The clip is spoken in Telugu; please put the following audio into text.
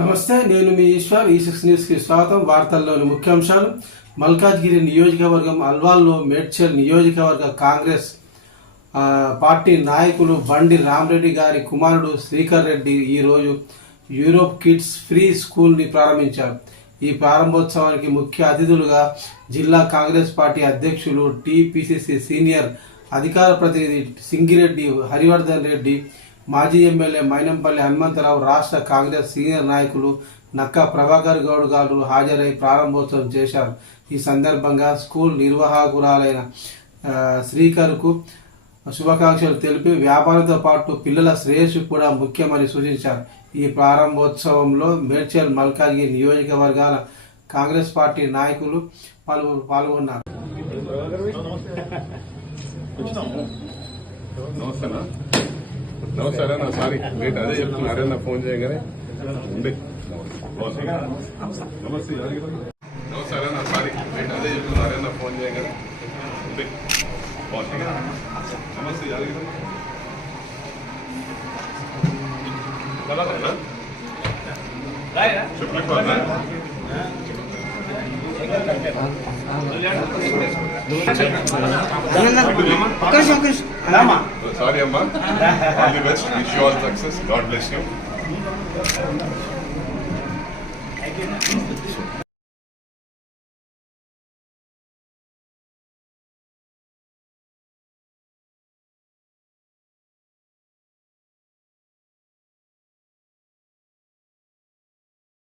నమస్తే, నేను మీ ఈశ్వర్. ఈ6 న్యూస్కి స్వాగతం. వార్తల్లోని ముఖ్యాంశాలు. మల్కాజ్గిరి నియోజకవర్గం అల్వాల్లో మేడ్చల్ నియోజకవర్గ కాంగ్రెస్ పార్టీ నాయకులు బండి రామరెడ్డి గారి కుమారుడు శ్రీకర్ రెడ్డి ఈరోజు యూరోప్ కిడ్స్ ఫ్రీ స్కూల్ని ప్రారంభించారు. ఈ ప్రారంభోత్సవానికి ముఖ్య అతిథులుగా జిల్లా కాంగ్రెస్ పార్టీ అధ్యక్షులు టీపీసీసీ సీనియర్ అధికార ప్రతినిధి సింగిరెడ్డి హరివర్ధన్ రెడ్డి, మాజీ ఎమ్మెల్యే మైనంపల్లి హనుమంతరావు, రాష్ట్ర కాంగ్రెస్ సీనియర్ నాయకులు నక్కా ప్రభాకర్ గౌడ్ గారు హాజరై ప్రారంభోత్సవం చేశారు. ఈ సందర్భంగా స్కూల్ నిర్వాహకురాలైన శ్రీకర్కు శుభాకాంక్షలు తెలిపి వ్యాపారంతో పాటు పిల్లల శ్రేయస్సు కూడా ముఖ్యమని సూచించారు. ఈ ప్రారంభోత్సవంలో మేడ్చల్, మల్కాజ్గిరి నియోజకవర్గాల కాంగ్రెస్ పార్టీ నాయకులు పాల్గొన్నారు. నమస్కారం నా సారీ రేట్ అదే చెప్తున్నారు నా ఫోన్ చేయగానే నమస్కారం నా సారీ రేట్ అదే చెప్తున్నారు నా ఫోన్ చేయగానే నమస్తే Sorry, Amma. All the best. Wish you all success. God bless you.